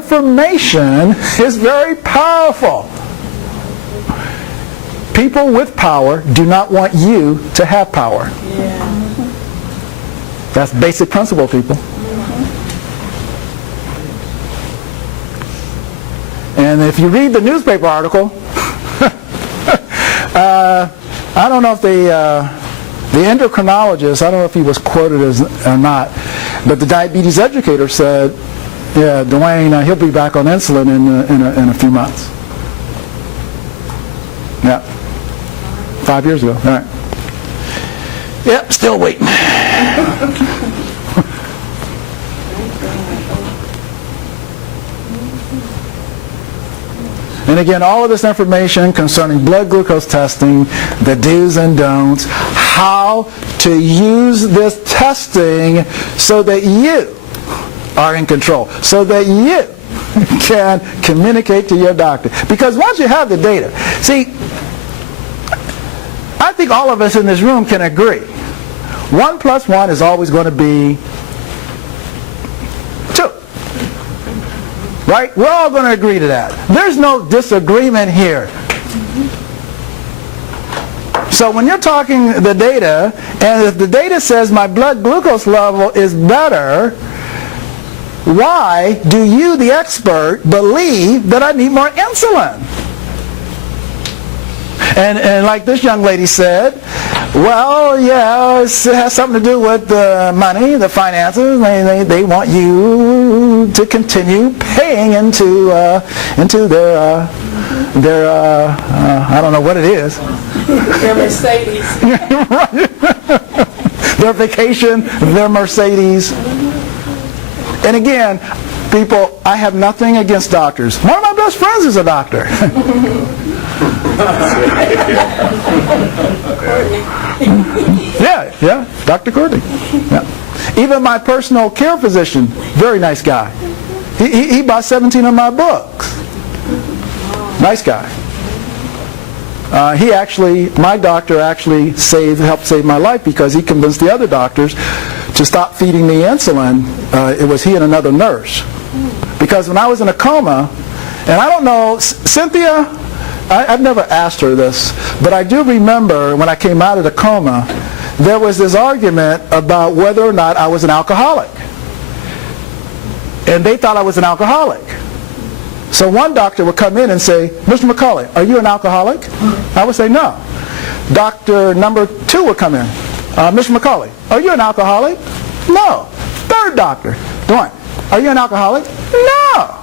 information is very powerful. People with power do not want you to have power. Yeah. That's basic principle, people. And if you read the newspaper article, I don't know if the endocrinologist, I don't know if he was quoted as or not, but the diabetes educator said, yeah, Dwayne, he'll be back on insulin in a few months. Yeah. 5 years ago. All right. Yep, still waiting. And again, all of this information concerning blood glucose testing, the do's and don'ts, how to use this testing so that you are in control, so that you can communicate to your doctor. Because once you have the data, see, I think all of us in this room can agree. 1 + 1 is always going to be 2. Right? We're all going to agree to that. There's no disagreement here. So when you're talking the data, and if the data says my blood glucose level is better, why do you, the expert, believe that I need more insulin? And like this young lady said, well, yeah, it has something to do with the money, the finances. They want you to continue paying into their I don't know what it is. Their Mercedes. Their vacation, their Mercedes. And again, people, I have nothing against doctors. One of my best friends is a doctor. Yeah, Dr. Courtney. Yeah. Even my personal care physician, very nice guy. He bought 17 of my books. Nice guy. My doctor actually helped save my life because he convinced the other doctors to stop feeding me insulin. It was he and another nurse. Because when I was in a coma, and I don't know, Cynthia, I've never asked her this, but I do remember when I came out of the coma, there was this argument about whether or not I was an alcoholic. And they thought I was an alcoholic. So one doctor would come in and say, Mr. McCulley, are you an alcoholic? I would say no. Doctor number 2 would come in. Mr. McCulley, are you an alcoholic? No. Third doctor, Dwayne, are you an alcoholic? No.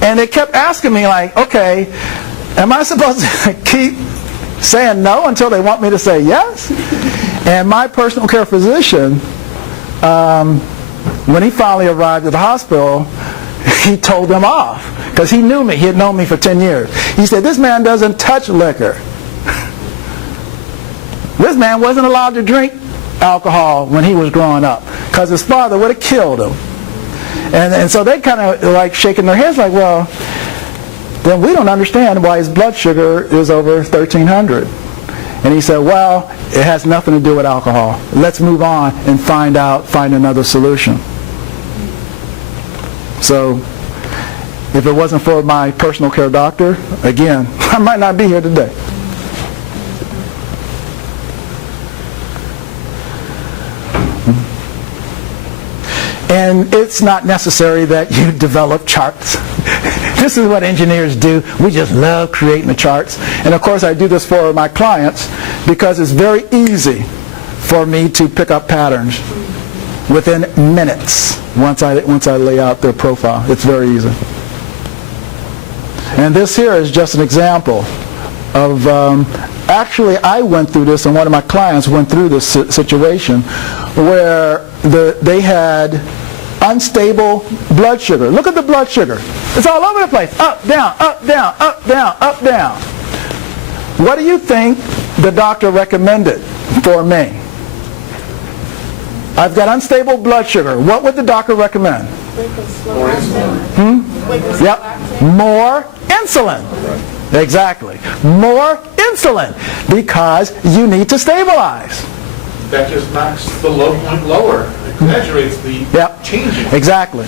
And they kept asking me like, okay, am I supposed to keep saying no until they want me to say yes? And my personal care physician, when he finally arrived at the hospital, he told them off because he knew me. He had known me for 10 years. He said, this man doesn't touch liquor. This man wasn't allowed to drink alcohol when he was growing up because his father would have killed him. And so they kind of like shaking their heads like, well, then we don't understand why his blood sugar is over 1,300. And he said, well, it has nothing to do with alcohol. Let's move on and find another solution. So if it wasn't for my personal care doctor, again, I might not be here today. And it's not necessary that you develop charts. This is what engineers do. We just love creating the charts. And of course I do this for my clients because it's very easy for me to pick up patterns within minutes once I lay out their profile. It's very easy. And this here is just an example of, actually I went through this and one of my clients went through this situation where they had unstable blood sugar. Look at the blood sugar. It's all over the place. Up, down, up, down, up, down, up, down. What do you think the doctor recommended for me? I've got unstable blood sugar. What would the doctor recommend? More insulin. Yep. More insulin. Exactly. More insulin because you need to stabilize. That just knocks the low point lower. exaggerates the Yep. changing. Exactly.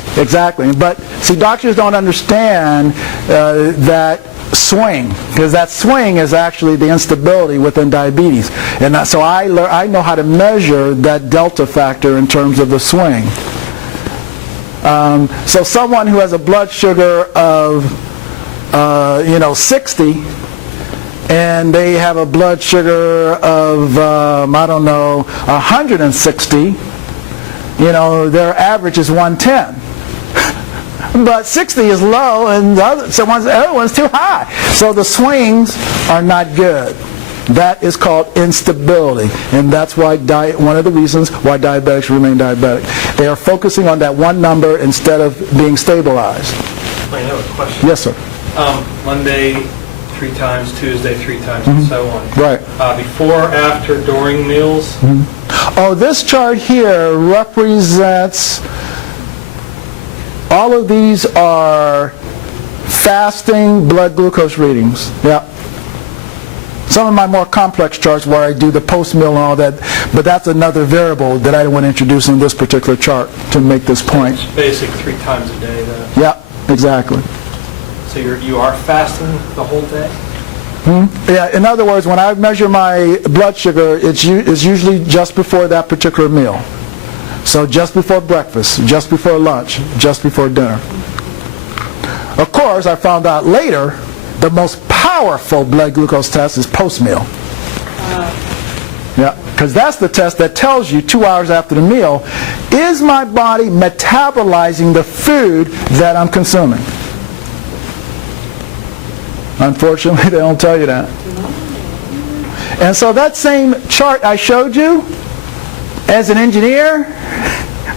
But see, doctors don't understand that swing, because that swing is actually the instability within diabetes. And so I know how to measure that delta factor in terms of the swing. So someone who has a blood sugar of 60, and they have a blood sugar of 160, their average is 110. But 60 is low, and the other one's too high. So the swings are not good. That is called instability, and that's why one of the reasons why diabetics remain diabetic. They are focusing on that one number instead of being stabilized. I have a question. Yes, sir. Monday 3 times, Tuesday 3 times, and so on. Right. Before, after, during meals. Oh, this chart here represents, all of these are fasting blood glucose readings. Yeah. Some of my more complex charts where I do the post-meal and all that, but that's another variable that I don't want to introduce in this particular chart to make this point. It's basic 3 times a day, though. Yeah, exactly. So you are fasting the whole day? Yeah, in other words, when I measure my blood sugar, it's usually just before that particular meal. So just before breakfast, just before lunch, just before dinner. Of course, I found out later the most powerful blood glucose test is post-meal. Yeah, because that's the test that tells you 2 hours after the meal, is my body metabolizing the food that I'm consuming? Unfortunately, they don't tell you that. And so that same chart I showed you, as an engineer,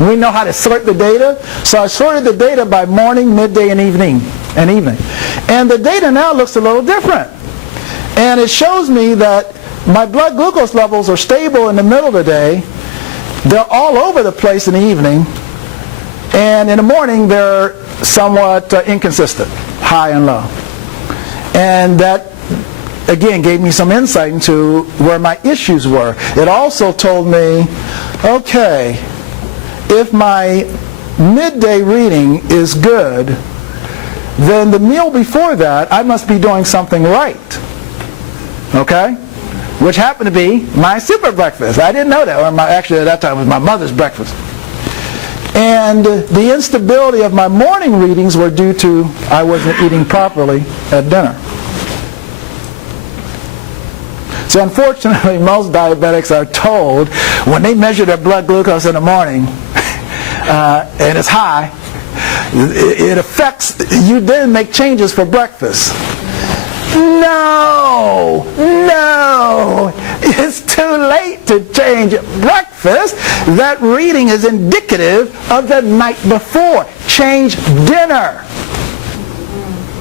we know how to sort the data. So I sorted the data by morning, midday, and evening. And the data now looks a little different. And it shows me that my blood glucose levels are stable in the middle of the day. They're all over the place in the evening. And in the morning, they're somewhat inconsistent, high and low. And that, again, gave me some insight into where my issues were. It also told me, okay, if my midday reading is good, then the meal before that, I must be doing something right. Okay? Which happened to be my super breakfast. I didn't know that. Or actually, at that time, it was my mother's breakfast. And the instability of my morning readings were due to I wasn't eating properly at dinner. So unfortunately, most diabetics are told when they measure their blood glucose in the morning, and it's high, it affects, you then make changes for breakfast. No, it's too late to change breakfast. That reading is indicative of the night before. Change dinner.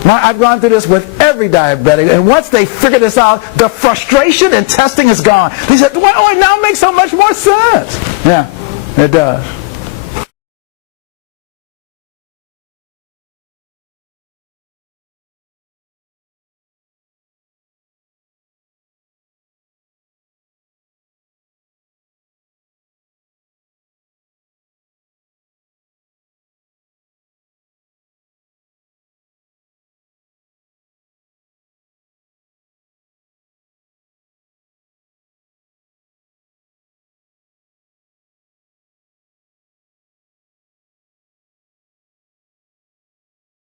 Now, I've gone through this with every diabetic, and once they figure this out, the frustration and testing is gone. They said, well, it now makes so much more sense. Yeah, it does.